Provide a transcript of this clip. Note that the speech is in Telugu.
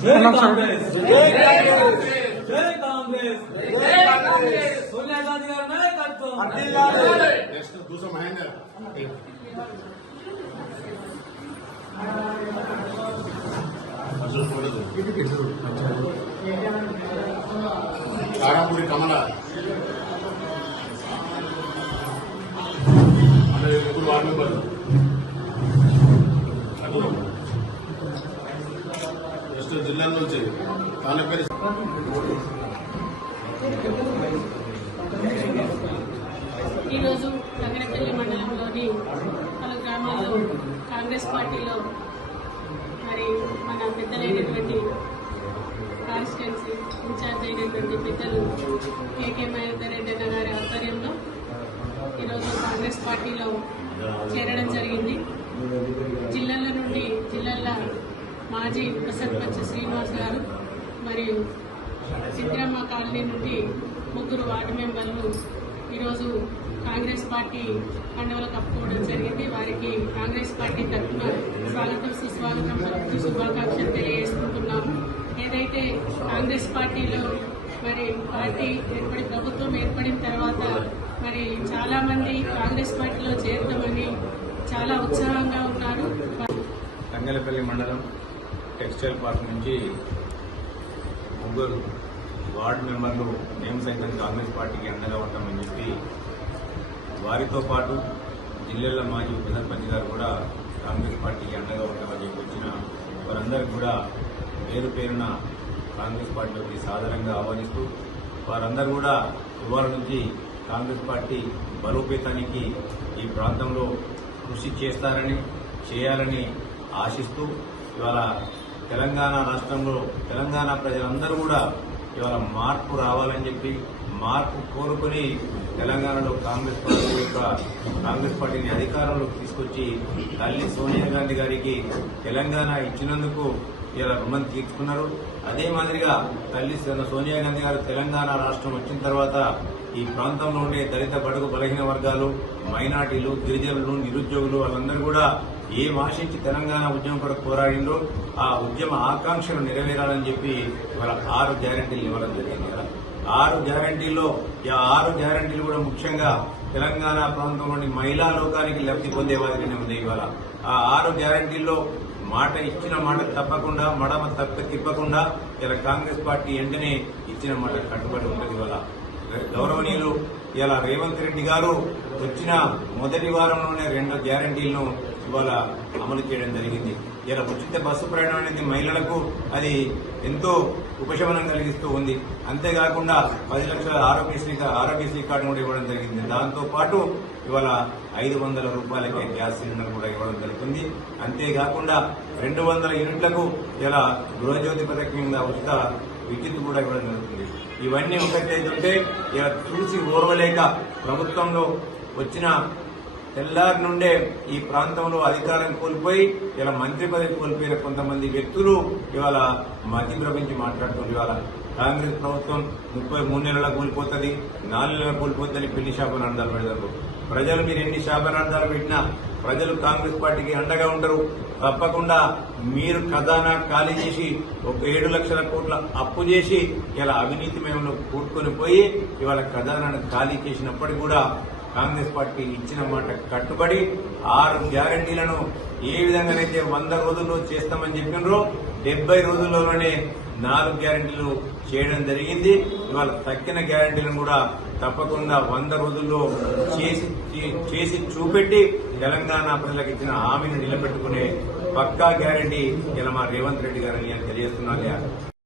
జై కాంగ్రెస్ జై కాంగ్రెస్ జై కాంగ్రెస్ జై కాంగ్రెస్ సోనియా గాంధీ గారి నాయకత్వం నెక్స్ట్ దూస మహేందర్ కారాపూరి కమల. అంటే ముగ్గురు వార్డు మెంబర్లు. అటు నెక్స్ట్ జిల్లాల నుంచి తానపేరు ఈరోజు నగరపల్లి మండలంలోని కాంగ్రెస్ పార్టీలో మరి మన పెద్దలైనటువంటి కాన్స్టిట్యున్సీ ఇన్ఛార్జ్ అయినటువంటి పెద్దలు కేకే మహేందర్ రెడ్డి అన్న గారి ఆధ్వర్యంలో ఈరోజు కాంగ్రెస్ పార్టీలో చేరడం జరిగింది. జిల్లాల నుండి జిల్లాల మాజీ ఉప సర్పంచ్ శ్రీనివాస్ గారు మరియు చిత్రమ్మ కాలనీ నుండి ముగ్గురు వార్డు మెంబర్లు ఈరోజు కాంగ్రెస్ పార్టీ కండువలు కప్పుకోవడం జరిగింది. వారికి కాంగ్రెస్ పార్టీ తరఫున స్వాగతం సుస్వాగతం పలుకుతూ శుభాకాంక్షలు తెలియజేసుకుంటున్నాము ఏదైతే కాంగ్రెస్ పార్టీలో మరి పార్టీ ఏర్పడి ప్రభుత్వం ఏర్పడిన తర్వాత మరి చాలా మంది కాంగ్రెస్ పార్టీలో చేరుతామని చాలా ఉత్సాహంగా ఉన్నారు. తంగలపల్లి మండలం టెక్స్టైల్ పార్క్ నుంచి ముగ్గురు వార్డు మెంబర్లు మేము సైతం కాంగ్రెస్ పార్టీకి అండగా ఉంటామని చెప్పి వారితో పాటు జిల్లాల మాజీ ఉప సర్పంచ్ గారు కూడా కాంగ్రెస్ పార్టీకి అండగా ఉంటామని చెప్పి వచ్చిన వారందరికీ కూడా పేరు పేరున కాంగ్రెస్ పార్టీలోకి సాధారణంగా ఆహ్వానిస్తూ వారందరూ కూడా ఇవాళ నుంచి కాంగ్రెస్ పార్టీ బలోపేతానికి ఈ ప్రాంతంలో కృషి చేస్తారని చేయాలని ఆశిస్తూ ఇవాళ తెలంగాణ రాష్ట్రంలో తెలంగాణ ప్రజలందరూ కూడా ఇవాళ మార్పు రావాలని చెప్పి మార్పు కోరుకుని తెలంగాణలో కాంగ్రెస్ పార్టీ యొక్క కాంగ్రెస్ పార్టీని అధికారంలోకి తీసుకొచ్చి తల్లి సోనియా గాంధీ గారికి తెలంగాణ ఇచ్చినందుకు ఇలా రుణం తీర్చుకున్నారు. అదే మాదిరిగా తల్లి సోనియా గాంధీ గారు తెలంగాణ రాష్ట్రం వచ్చిన తర్వాత ఈ ప్రాంతంలో ఉండే దళిత బడుగు బలహీన వర్గాలు మైనార్టీలు గిరిజనులు నిరుద్యోగులు వాళ్ళందరూ కూడా ఏం ఆశించి తెలంగాణ ఉద్యమం కొరకు పోరాడిందో ఆ ఉద్యమ ఆకాంక్షలు నెరవేరాలని చెప్పి ఇవాళ ఆరు గ్యారంటీలు ఇవ్వడం జరిగింది కదా. ఆరు గ్యారంటీల్లో ఈ ఆరు గ్యారంటీలు కూడా ముఖ్యంగా తెలంగాణ ప్రాంతంలోని మహిళా లోకానికి లబ్ధి పొందే వారిగానే ఉంది ఇవాళ. ఆ ఆరు గ్యారంటీల్లో మాట ఇచ్చిన మాట తప్పకుండా మడమ తప్ప తిప్పకుండా ఇలా కాంగ్రెస్ పార్టీ వెంటనే ఇచ్చిన మాట కట్టుబడి ఉంటుంది ఇవాళ. గౌరవనీయులు ఇలా రేవంత్ రెడ్డి గారు వచ్చిన మొదటి వారంలోనే రెండు గ్యారంటీలను ఇవాళ అమలు చేయడం జరిగింది. ఇలా ఉచిత బస్సు ప్రయాణం అనేది మహిళలకు అది ఎంతో ఉపశమనం కలిగిస్తూ ఉంది. అంతేకాకుండా పది లక్షల ఆరోగ్యశ్రీ ఆరోగ్యశ్రీ కార్డు కూడా ఇవ్వడం జరిగింది. దాంతోపాటు ఇవాళ ఐదు వందల రూపాయలకే గ్యాస్ సిలిండర్ కూడా ఇవ్వడం జరుగుతుంది. అంతేకాకుండా రెండు వందల యూనిట్లకు ఇలా గృహజ్యోతి పథకం కింద ఉచిత విద్యుత్ కూడా ఇవ్వడం జరుగుతుంది. ఇవన్నీ ఒకటైతుంటే ఇలా చూసి ఓర్వలేక ప్రభుత్వంలో వచ్చిన తెల్లారి నుండే ఈ ప్రాంతంలో అధికారం కోల్పోయి ఇలా మంత్రి పదవి కోల్పోయిన కొంతమంది వ్యక్తులు ఇవాళ మధ్య ప్రపంచి మాట్లాడుతుంది ఇవాళ కాంగ్రెస్ ప్రభుత్వం ముప్పై మూడు నెలల కోల్పోతుంది నాలుగు నెలల కోల్పోతుంది పెళ్ళి శాపనార్థాలు పెడతారు ప్రజలు మీరు ఎన్ని శాపనార్థాలు పెట్టినా ప్రజలు కాంగ్రెస్ పార్టీకి అండగా ఉంటారు తప్పకుండా మీరు ఖజానా ఖాళీ చేసి ఒక ఏడు లక్షల కోట్ల అప్పు చేసి ఇలా అవినీతిమయంలో కూడుకొని పోయి ఇవాళ ఖజానాను ఖాళీ చేసినప్పటికీ కూడా కాంగ్రెస్ పార్టీ ఇచ్చిన మాట కట్టుబడి ఆరు గ్యారంటీలను ఏ విధంగానైతే వంద రోజుల్లో చేస్తామని చెప్పినారో డెబ్బై రోజుల్లోనే నాలుగు గ్యారంటీలు చేయడం జరిగింది. ఇవాళ తక్కిన గ్యారంటీలను కూడా తప్పకుండా వంద రోజుల్లో చేసి చేసి చూపెట్టి తెలంగాణ ప్రజలకు ఇచ్చిన హామీని నిలబెట్టుకునే పక్కా గ్యారంటీ ఇలా మా రేవంత్ రెడ్డి గారని నేను తెలియజేస్తున్నాను